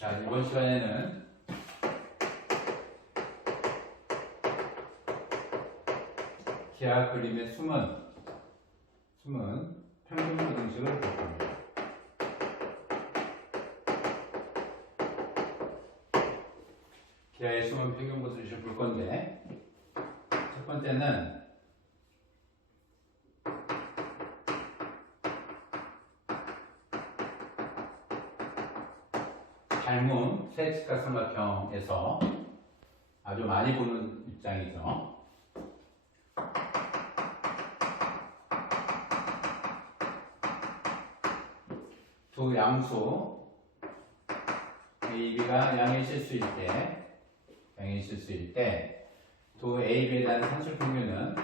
자, 이번 시간에는 기하 그림의 숨은 평균 부등식을 볼 겁니다. 기하의 숨은 평균 부등식을 볼 건데, 첫 번째는 닮은 세직각삼각형에서 아주 많이 보는 입장이죠. 두 양수 AB가 양의 실수일 때 두 AB에 대한 산술평균은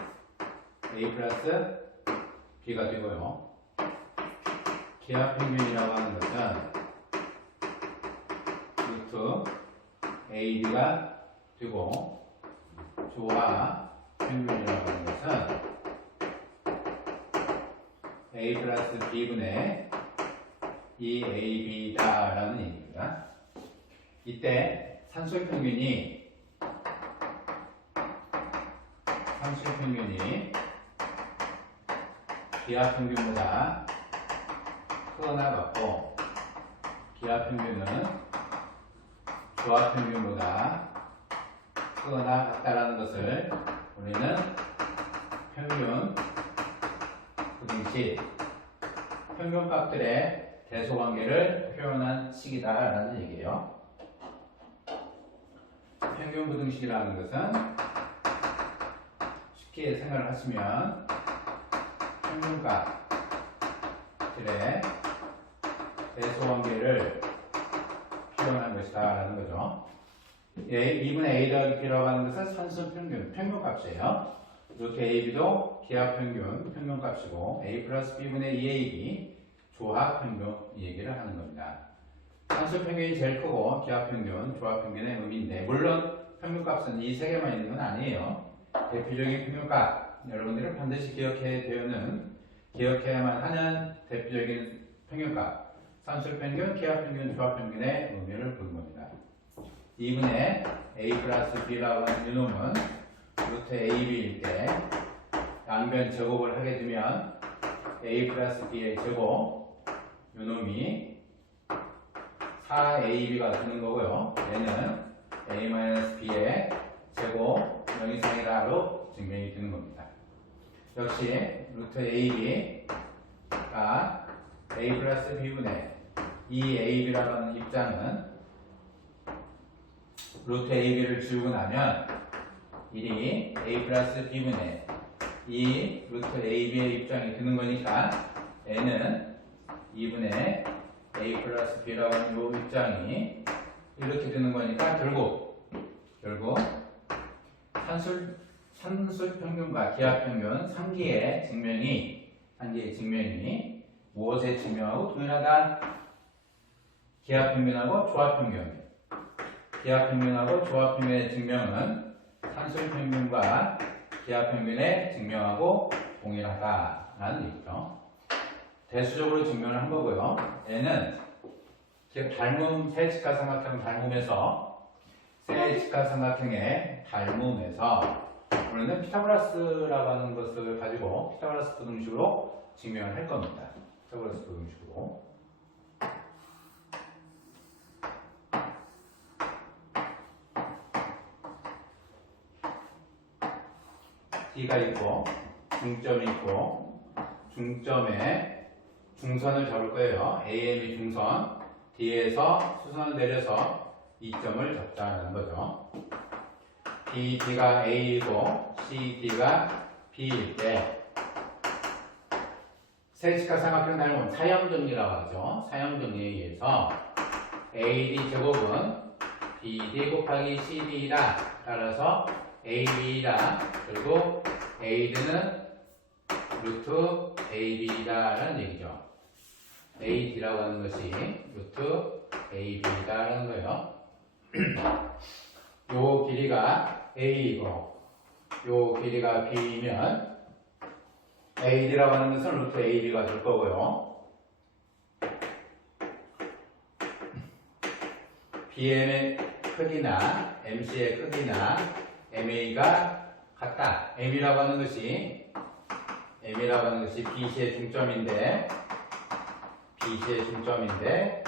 A 플러스 B가 되고요. 기하평균이라고 하는 것은 루트 AB가 되고, 조합평균이라고 하는 것은 A 플러스 B분의 2AB 다라는 얘기입니다. 이때 산술평균이 기하평균보다 크거나 같고, 기하평균은 조합평균보다 크거나 같다라는 것을 우리는 평균 부등식, 평균값들의 대소관계를 표현한 식이다라는 얘기예요. 평균 부등식이라는 것은 쉽게 생각을 하시면 평균값들의 대소관계를 표현한 것이다 라는 거죠. B분의 A 더하기 B라고 하는 것은 산술평균, 평균값이에요. 루트 AB도 기하평균, 평균값이고, A 플러스 B분의 2AB 조합평균 이 얘기를 하는 겁니다. 산술평균이 제일 크고 기하평균, 조합평균의 의미인데, 물론 평균값은 이 세 개만 있는 건 아니에요. 대표적인 평균값, 여러분들은 반드시 기억해야만 하는 대표적인 평균값, 산술평균, 기하평균, 조합평균의 의미를 보는 겁니다. 2분의 A 플러스 B라고 하는 유놈은 루트 AB일 때 양변 제곱을 하게 되면 A 플러스 B의 제곱, 요놈이 4AB가 되는 거고요. 얘는 A-B의 제곱 0 이상이다로 증명이 되는 겁니다. 역시 루트 AB가 A 플러스 B분의 2AB라고 하는 입장은 루트 AB를 지우고 나면 1이 A 플러스 B분의 2 루트 AB의 입장이 되는 거니까 N은 2분의 A 플러스 B라고 하는 이 입장이 이렇게 되는 거니까 결국 산술평균과 기하평균 3개의 증명이 무엇에 증명하고 동일하다? 기하평균하고 조합평균의 증명은 산술평균과 기하평균의 증명하고 동일하다라는 얘기죠. 대수적으로 증명을 한 거고요. 얘는 닮음, 세직각삼각형 닮음에서 우리는 피타고라스라고 하는 것을 가지고 피타고라스 부등식으로 증명을 할 겁니다. 피타고라스 부등식으로. D가 있고 중점이 있고, 중점에 중선을 잡을 거예요. AM이 중선, D에서 수선을 내려서 2점을 잡자는 거죠. BD가 A이고 CD가 B일 때 세직각삼각형 닮은 사형정리라고 하죠. 사형정리에 의해서 AD 제곱은 BD 곱하기 CD이다. 따라서 AB이다. 그리고 AD는 루트 AB다라는 얘기죠. AD라고 하는 것이 루트 AB다라는 거예요. 요 길이가 A이고 요 길이가 B이면 AD라고 하는 것은 루트 AB가 될 거고요. BM의 크기나 MC의 크기나 MA가 같다. M이라고 하는 것이 BC의 중점인데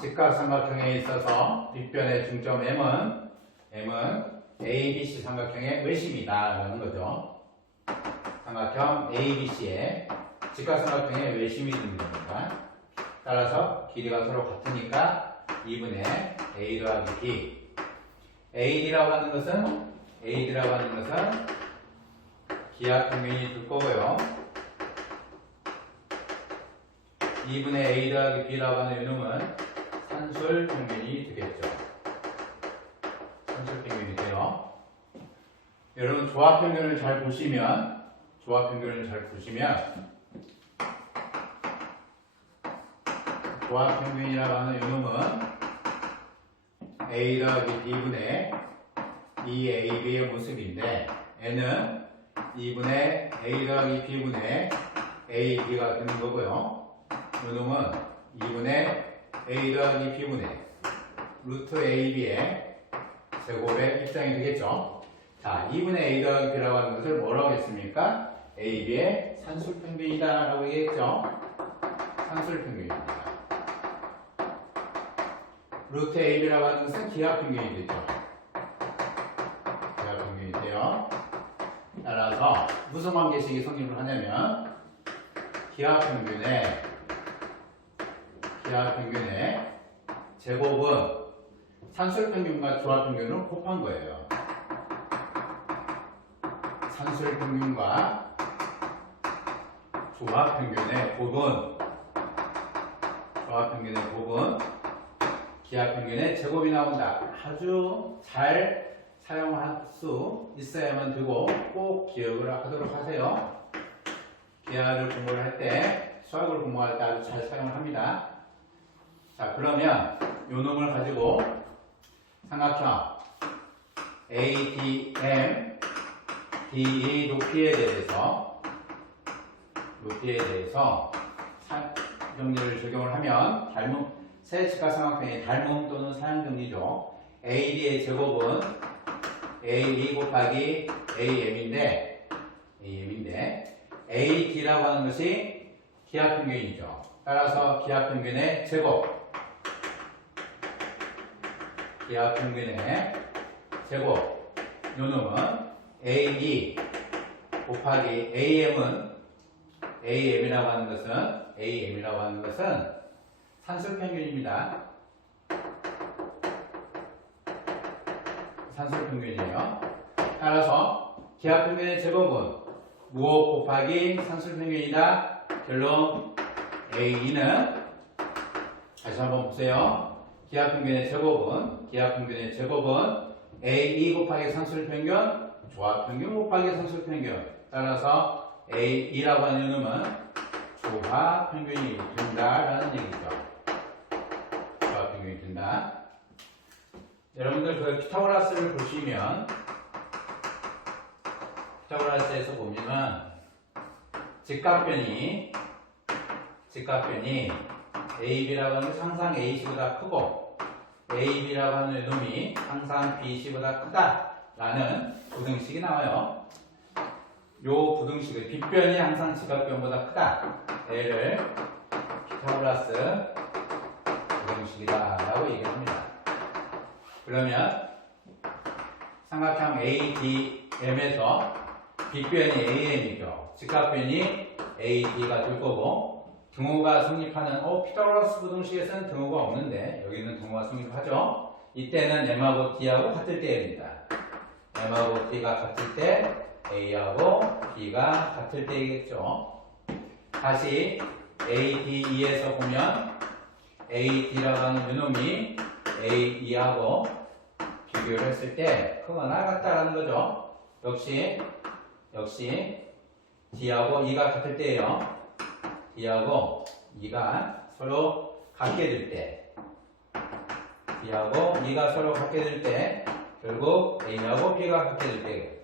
직각삼각형에 있어서 빗변의 중점 M은 ABC 삼각형의 외심이다 라는 거죠. 삼각형 ABC의 직각삼각형의 외심이 되는 겁니다. 따라서 길이가 서로 같으니까 2분의 A 더하기 B. AD라고 하는 것은 기하평면이 될 거고요. 2분의 A 더하기 B라고 하는 이놈은 산술평면이 되겠죠. 산술평면이 돼요. 여러분 조합평면을 잘 보시면 조합평면이라고 하는 이놈은 A 더하기 B분의 2AB의 모습인데 N은 2분의 A 더하기 B분의 AB가 되는 거고요. 이놈은 2분의 A 더하기 B분의 루트 AB의 제곱의 입장이 되겠죠. 자, 2분의 A 더하기 B라고 하는 것을 뭐라고 했습니까? AB의 산술평면이다 라고 얘기했죠. 산술평면입니다. 루트 AB라고 하는 것은 기하평면이 되죠. 기하평면이 돼요. 따라서 무슨 관계식이 성립을 하냐면 기하평면의 제곱은 산술평면과 조합평면을 곱한 거예요. 산술평면과 조합평면의 곱은 기하평면의 제곱이 나온다. 아주 잘 사용할 수 있어야만 되고 꼭 기억을 하도록 하세요. 기하를 공부를 할 때, 수학을 공부할 때 아주 잘 사용을 합니다. 자, 그러면 요 놈을 가지고 삼각형 ADM, DE 높이에 대해서 정리를 적용을 하면 세 직각삼각형의 닮음 또는 사양정리죠. AD의 제곱은 AD 곱하기 AM인데 AD라고 하는 것이 기하평면이죠. 따라서 기하평면의 제곱 요놈은 AD 곱하기 AM이라고 하는 것은 산술평면입니다. 산술평면이에요. 따라서 기하평면의 제곱은 무호 곱하기 산술평면이다. 결론 AE는 다시 한번 보세요. 기하평면의 제곱은 AE 곱하기 산술평면, 조합평면 곱하기 산술평면. 따라서 AE라고 하는 이놈은 조합평면이 된다라는 얘기죠. 조합평면이 된다. 여러분들 그 피타고라스를 보시면 피타고라스에서 보면 직각변이 AB라고 하는 것이 항상 AC보다 크고 AB라고 하는 놈이 항상 BC보다 크다라는 부등식이 나와요. 요 부등식은 빗변이 항상 직각변보다 크다. 얘를 피타고라스 부등식이다라고 얘기합니다. 그러면 삼각형 ADM에서 빗변이 AM이죠. 직각변이 AD가 될 거고 등호가 성립하는 피타고라스 부등식에서는 등호가 없는데 여기는 등호가 성립하죠. 이때는 M하고 D하고 같을 때입니다. M하고 D가 같을 때 A하고 B가 같을 때이겠죠. 다시 ADE에서 보면 AD라고 하는 요놈이 AE하고 비교를 했을 때 크거나 같다라는 거죠. 역시 D하고 E가 같을 때예요. D하고 E가 서로 같게 될 때, D하고 E가 서로 같게 될 때, 결국 A하고 B가 같게 될 때.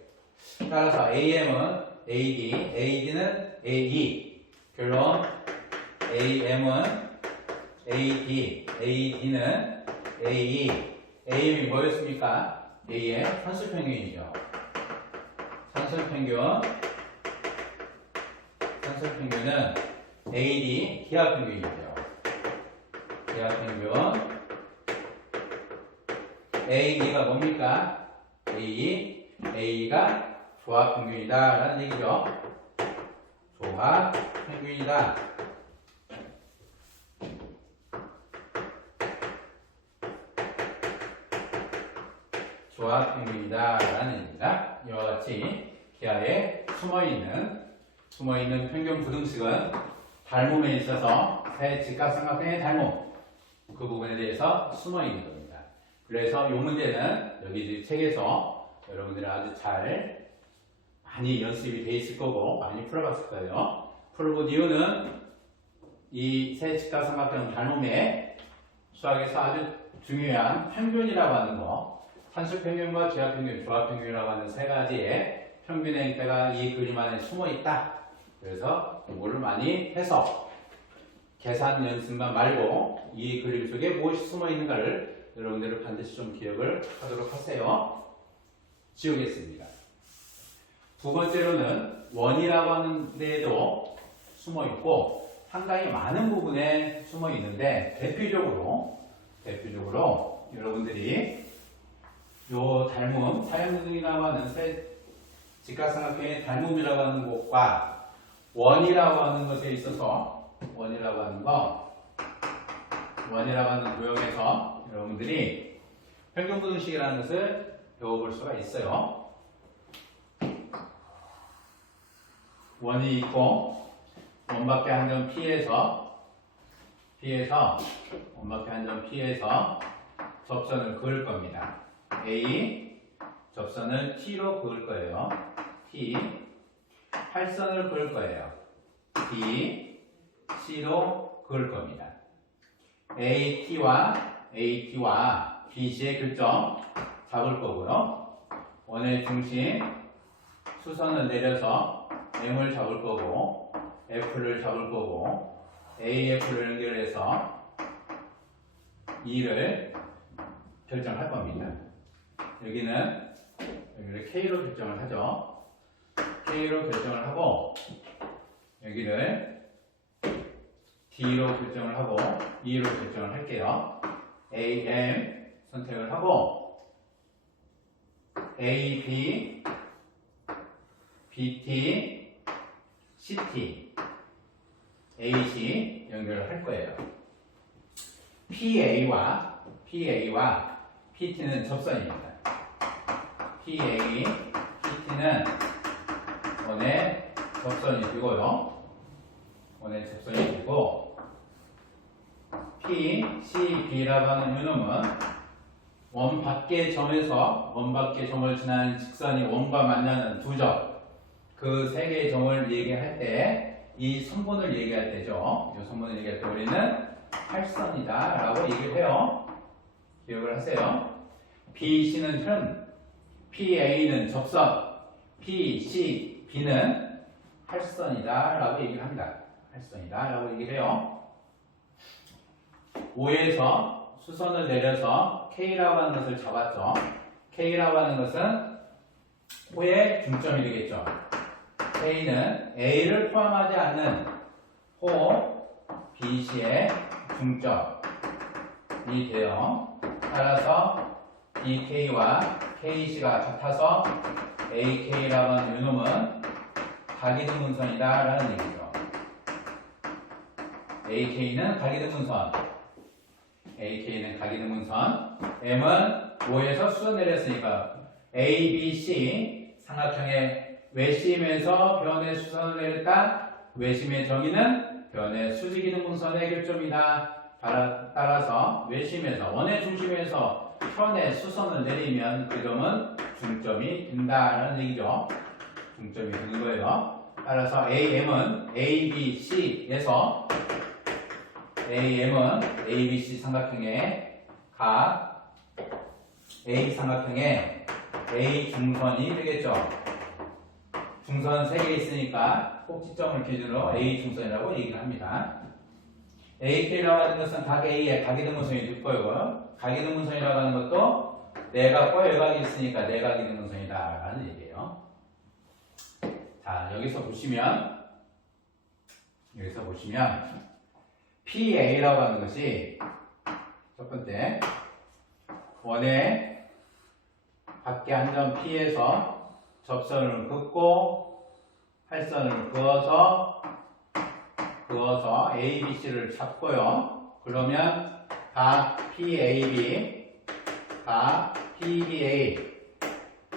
따라서 AM은 AD, AD는 AE. 결론 AM은 AD, AD는 A이 뭐였습니까? A의 산술평균이죠. 산술평균은 AD 기하평균이죠. 기하평균 AD가 뭡니까? A가 조합평균이다 라는 얘기죠. 조합평균이다. 조합평균이다 라는 얘기입니다. 이와 같이 기하에 숨어있는 평균 부등식은 닮음에 있어서 세 직각삼각형의 닮음 그 부분에 대해서 숨어있는 겁니다. 그래서 이 문제는 여기 책에서 여러분들이 아주 잘 많이 연습이 돼 있을 거고 많이 풀어봤을 거예요. 풀어본 이유는 이 세 직각삼각형 닮음에 수학에서 아주 중요한 평균이라고 하는 거, 산술평균과 기하평균, 조합평균이라고 하는 세 가지의 평균의 형태가 이 그림 안에 숨어 있다. 그래서 공부를 많이 해서 계산 연습만 말고 이 그림 속에 무엇이 숨어 있는가를 여러분들은 반드시 좀 기억을 하도록 하세요. 지우겠습니다. 두 번째로는 원이라고 하는 데에도 숨어 있고 상당히 많은 부분에 숨어 있는데 대표적으로 여러분들이 요 닮음, 사형등이라고 하는 세 직각삼각형의 닮음이라고 하는 것과 원이라고 하는 것에 있어서 원이라고 하는 구역에서 여러분들이 평균부등식이라는 것을 배워볼 수가 있어요. 원이 있고 원밖에 한 점 원밖에 한 점 P에서 접선을 그을 겁니다. A 접선을 T로 그을 거예요. T 팔선을 그을 거예요. B C로 그을 겁니다. AT와 BC의 교점 잡을 거고요. 원의 중심 수선을 내려서 M을 잡을 거고 F를 잡을 거고 AF를 연결해서 E를 결정할 겁니다. 여기를 K로 결정을 하죠. K로 결정을 하고 여기를 D로 결정을 하고 E로 결정을 할게요. AM 선택을 하고 AB, BT, CT, AC 연결을 할 거예요. PA와 PT는 접선입니다. PA, PT는 원의 접선이 되고요. 원의 접선이 되고 P, C, B라고 하는 요놈은 원 밖의 점에서 원 밖의 점을 지나는 직선이 원과 만나는 두 점 그 세 개의 점을 얘기할 때 이 선분을 얘기할 때죠. 이 선분을 얘기할 때 우리는 팔선이다 라고 얘기를 해요. 기억을 하세요. BC는 흠, PA는 접선, PC, B는 팔선이다 라고 얘기를 합니다. 팔선이다 라고 얘기를 해요. 5에서 수선을 내려서 K라고 하는 것을 잡았죠. K라고 하는 것은 호의 중점이 되겠죠. K는 A를 포함하지 않는 호 BC의 중점이 돼요. 따라서 BK와 KC가 같아서 AK라고 하는 요놈은 각이등분선이다 라는 얘기죠. AK는 각이등분선, M은 5에서 수선 내렸으니까 ABC 삼각형의 외심에서 변의 수선을 내렸다. 외심의 정의는 변의 수직이등분선의 교점이다. 따라서 외심에서 원의 중심에서 편의 수선을 내리면 그 점은 중점이 된다라는 얘기죠. 중점이 되는 거예요. 따라서 AM은 ABC에서 ABC 삼각형의 각 A 삼각형의 A 중선이 되겠죠. 중선 3개 있으니까 꼭지점을 기준으로 A 중선이라고 얘기를 합니다. AK라고 하는 것은 각 A에 각이등분선이 될 거고요. 각이등분선이라고 하는 것도 내각과 외각이 있으니까 내각이등분선이다 라는 얘기예요. 자, 여기서 보시면 PA라고 하는 것이 첫 번째 원의 밖에 한 점 P에서 접선을 긋고 활선을 그어서 A, B, C를 잡고요. 그러면 각 PAB, 각 PBA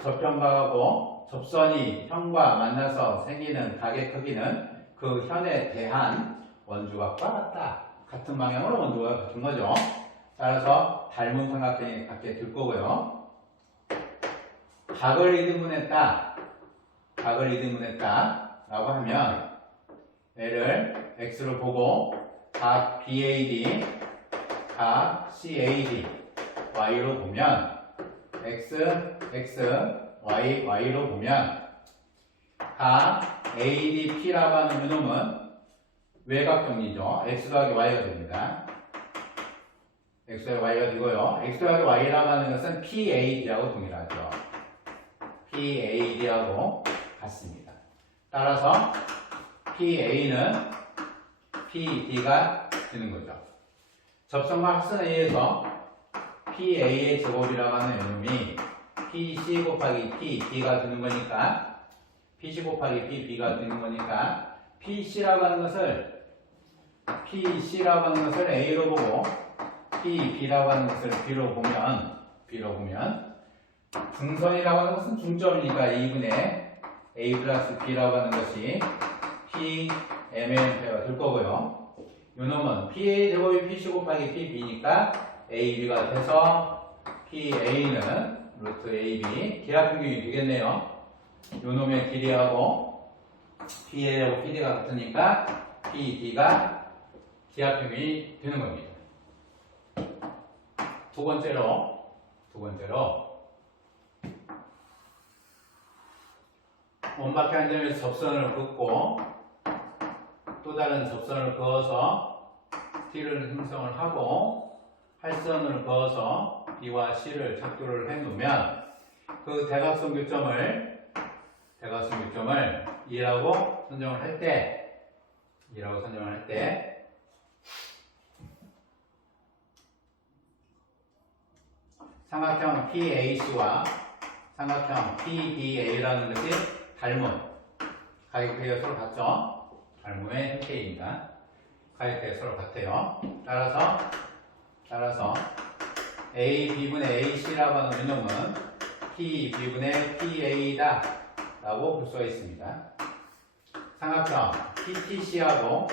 접편각하고 접선이 현과 만나서 생기는 각의 크기는 그 현에 대한 원주각과 같다. 같은 방향으로 원주각이 같은 거죠. 따라서 닮은 삼각형이 같게 될 거고요. 각을 이등분했다 라고 하면 얘를 x로 보고 각 BAD, 각 CAD, y로 보면 x, y로 보면 각 ADP라고 하는 이놈은 외곽정리죠. x 더하기 y가 됩니다. x 더하기 y가 되고요. x 더하기 y라고 하는 것은 PAD하고 동일하죠. PAD하고 같습니다. 따라서 PA는 PD가 되는 거죠. 접선과 합선에 의해서 PA의 제곱이라고 하는 이놈이 PC 곱하기 PD가 되는 거니까 PC 곱하기 PB가 되는 거니까 PC라고 하는 것을 A로 보고 PB라고 하는 것을 B로 보면 중선이라고 하는 것은 중점이니까 2분의 A 플러스 B라고 하는 것이 PMNP가 될 거고요. 이놈은 PA 제곱이 PC 곱하기 PB니까 AB가 돼서 PA는 루트 AB 기하평균이 되겠네요. 이놈의 길이하고 PA하고 PD가 같으니까 PD가 기하평균이 되는 겁니다. 두 번째로 원밖에 한 점에서 접선을 긋고 또 다른 접선을 그어서 T를 형성을 하고 활선을 그어서 B와 C를 작도를 해 놓으면 그 대각선 교점을 2라고 선정을 할 때 삼각형 PAC와 삼각형 PBA라는 것이 닮은 가격대가 서로 같죠? 닮음의 형태입니다. 가격대가 서로 같아요. 따라서 A, B분의 AC라고 하는 이놈은 P, B분의 PA다 라고 볼 수가 있습니다. 삼각형 PTC하고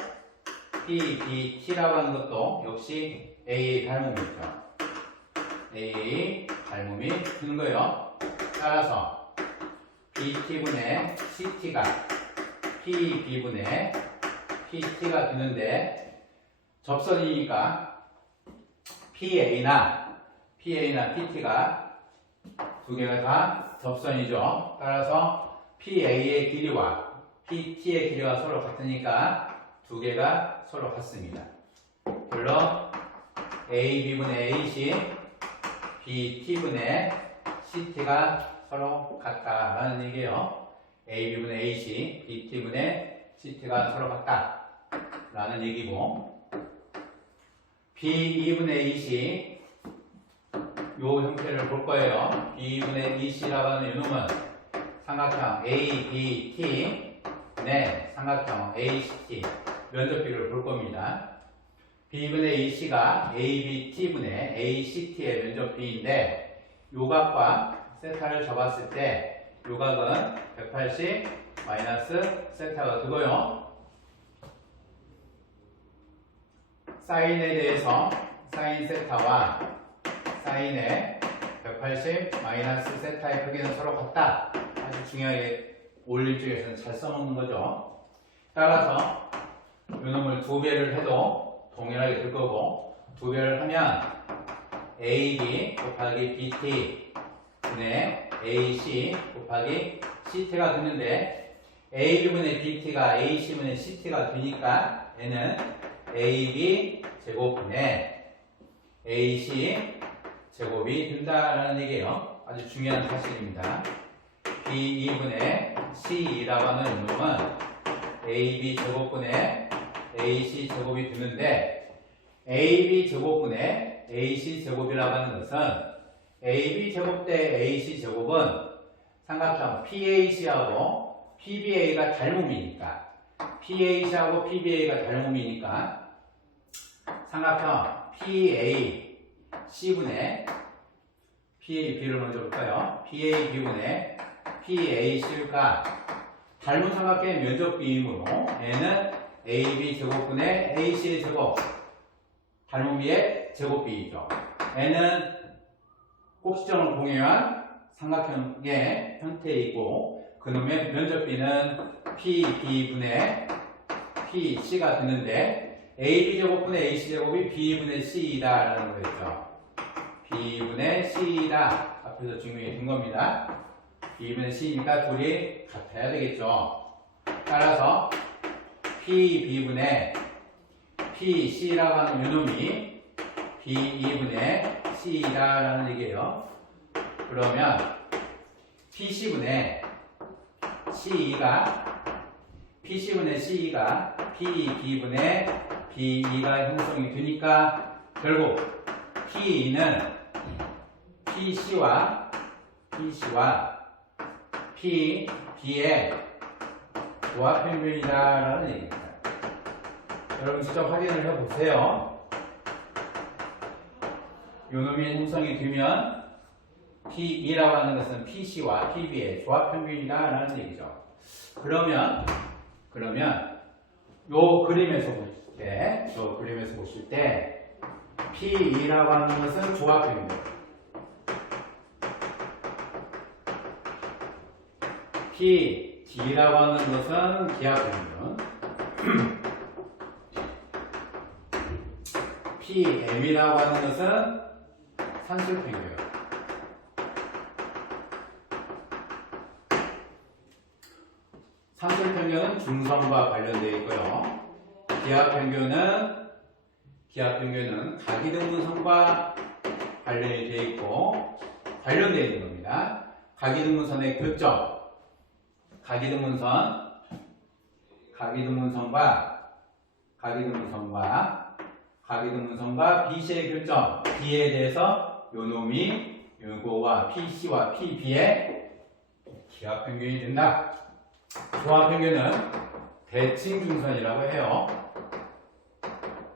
PBT라고 하는 것도 역시 A의 닮음이죠. A의 닮음이 드는 거예요. 따라서 BT분의 CT가 PB분의 PT가 되는데 접선이니까 PA나 PT가 두 개가 다 접선이죠. 따라서 PA의 길이와 PT의 길이가 서로 같으니까 두 개가 서로 같습니다. 물론 AB분의 AC, BT분의 CT가 서로 같다라는 얘기예요. AB분의 AC, BT분의 CT가 서로 같다라는 얘기고 B2분의 AC 요 형태를 볼 거예요. B2분의 EC라고 하는 이놈은 삼각형 ABT 네, 삼각형 ACT 면적비를 볼 겁니다. B분의 EC가 ABT분의 ACT의 면적비인데 요각과 세타를 잡았을 때 요각은 180 마이너스 세타가 되고요. 사인에 대해서 사인 세타와 사인의 180 마이너스 세타의 크기는 서로 같다. 아주 중요하게 올림 쪽에서는 잘 써먹는 거죠. 따라서 요놈을 두 배를 해도 동일하게 될 거고 두 배를 하면 AB 곱하기 BT 분의 AC 곱하기 CT가 되는데 AB분의 BT가 AC분의 CT가 되니까 얘는 AB 제곱분의 AC 제곱이 된다라는 얘기예요. 아주 중요한 사실입니다. B2분의 C라고 하는 놈은 AB 제곱분의 AC 제곱이 되는데 AB 제곱분의 AC 제곱이라고 하는 것은 AB 제곱 대 AC 제곱은 삼각형 PAC하고 PBA가 닮음이니까 PAC하고 PBA가 닮음이니까 삼각형 PAC분의 PAB를 먼저 볼까요? PAB분의 PAC가 닮은 삼각형의 면적 비이므로 얘는 AB 제곱분의 AC의 제곱 닮음비의 제곱비이죠. 얘는 꼭지점을 공유한 삼각형의 형태이고 그놈의 면적비는 PB분의 PC가 되는데 AB 제곱분의 AC 제곱이 B분의 C이다 라는 거겠죠. B분의 C이다 앞에서 증명이 된 겁니다. B분의 C니까 둘이 같아야 되겠죠. 따라서 PB분의 PC라고 하는 요놈이 B2분의 C이다 라는 얘기예요. 그러면 PC분의 CE가 PB분의 BE가 형성이 되니까 결국 PE는 PC와 PB의 조합평균이다라는 얘기입니다. 여러분 직접 확인을 해보세요. 요놈이 형성이 되면 PE라고 하는 것은 PC와 PB의 조합평균이다라는 얘기죠. 그러면 요 그림에서 보실 때 PE라고 하는 것은 조합평균, PD라고 하는 것은 기하평균, PM이라고 하는 것은 산술평균. 산술평균은 중성과 관련되어 있고요. 기하평균은 가기등분선과 관련이 되어 있고 관련되어 있는 겁니다. 가기등분선의 교점, 가기등분선과 BC의 교점, B에 대해서 요놈이 요거와 PC와 PB의 기하평균이 된다. 조합평균은 대칭중선이라고 해요.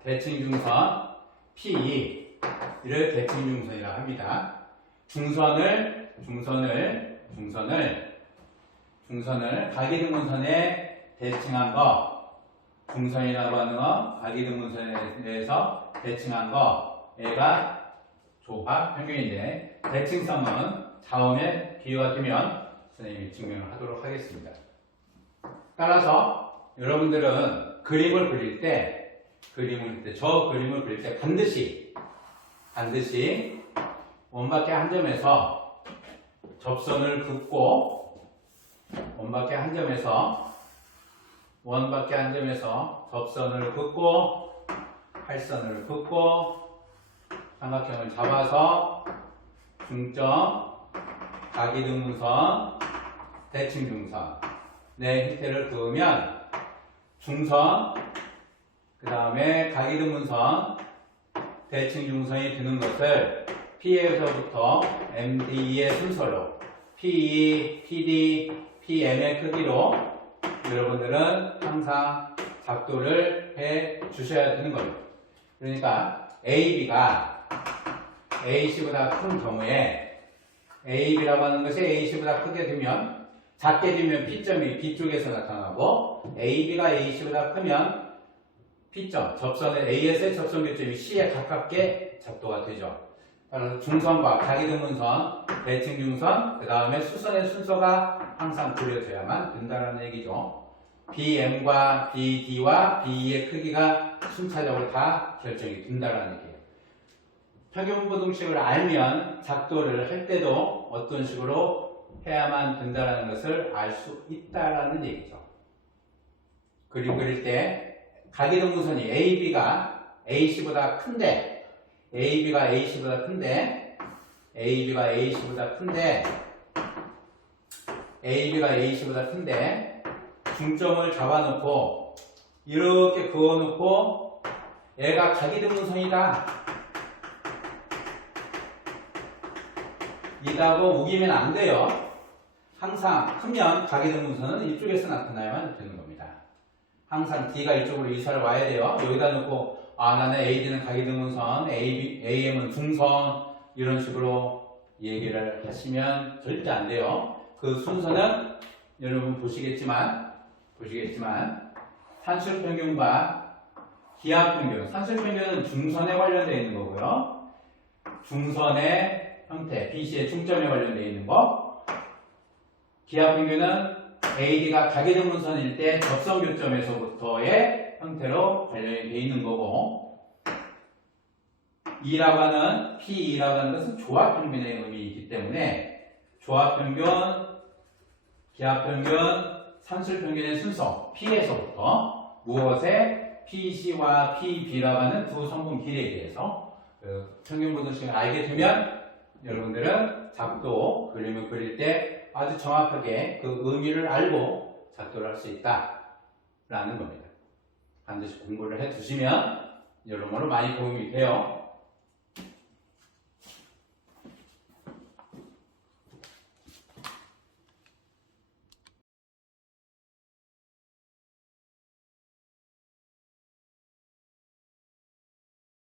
대칭중선 PE를 대칭중선이라고 합니다. 중선을 가기등분선에 대칭한 거, 중선이라고 하는 거, 가기등분선에 대해서 대칭한 거, 얘가 조합평균인데 대칭성은 다음에 기회가 되면 선생님이 증명을 하도록 하겠습니다. 따라서 여러분들은 그림을 그릴 때 저 그림을 그릴 때 반드시 원밖에 한 점에서 접선을 긋고 원밖에 한 점에서 접선을 긋고 팔선을 긋고 삼각형을 잡아서 중점, 가기등분선, 대칭중선 네 형태를 그으면 중선, 그 다음에 가기등분선, 대칭중선이 드는 것을 P에서부터 MD의 순서로 PE, PD, PM의 크기로 여러분들은 항상 작도를 해 주셔야 되는 겁니다. 그러니까 AB가 AC보다 큰 경우에 AB라고 하는 것이 AC보다 크게 되면 작게 되면 P점이 B쪽에서 나타나고 AB가 AC보다 크면 P점, 접선의 AS의 접선 교점이 C에 가깝게 작도가 되죠. 따라서 중선과 가기등분선, 대칭중선, 그 다음에 수선의 순서가 항상 그려져야만 된다는 얘기죠. BM과 BD와 BE의 크기가 순차적으로 다 결정이 된다는 얘기예요. 평균부등식을 알면 작도를 할 때도 어떤 식으로 해야만 된다는 것을 알 수 있다는 얘기죠. 그림 그릴 때 가기등분선이 AB가 AC보다 큰데 AB가 AC보다 큰데 AB가 AC보다 큰데 AB가 AC보다 큰데 중점을 잡아놓고 이렇게 그어놓고 얘가 가기등분선이다 이라고 우기면 안 돼요. 항상 크면 가기등분선은 이쪽에서 나타나야만 되는 겁니다. 항상 D가 이쪽으로 이사를 와야 돼요. 여기다 놓고 나는 AD는 가기등분선, AM은 중선 이런 식으로 얘기를 하시면 절대 안 돼요. 그 순서는 여러분 보시겠지만 산술평균과 기하평균, 산술평균은 중선에 관련되어 있는 거고요. 중선의 형태, BC의 중점에 관련되어 있는 거. 기하평균은 AD가 가기등분선일 때 접선교점에서부터의 형태로 관련이 되어 있는 거고, E라고 하는, P2라고 하는 것은 조합평균의 의미이기 때문에 조합평균, 기하평균, 산술평균의 순서 P에서부터 무엇에 PC와 PB라고 하는 두 성분 길이에 대해서 평균분선식을 알게 되면 여러분들은 작도 그림을 그릴 때 아주 정확하게 그 의미를 알고 작도를 할 수 있다라는 겁니다. 반드시 공부를 해 두시면 여러모로 많이 도움이 돼요.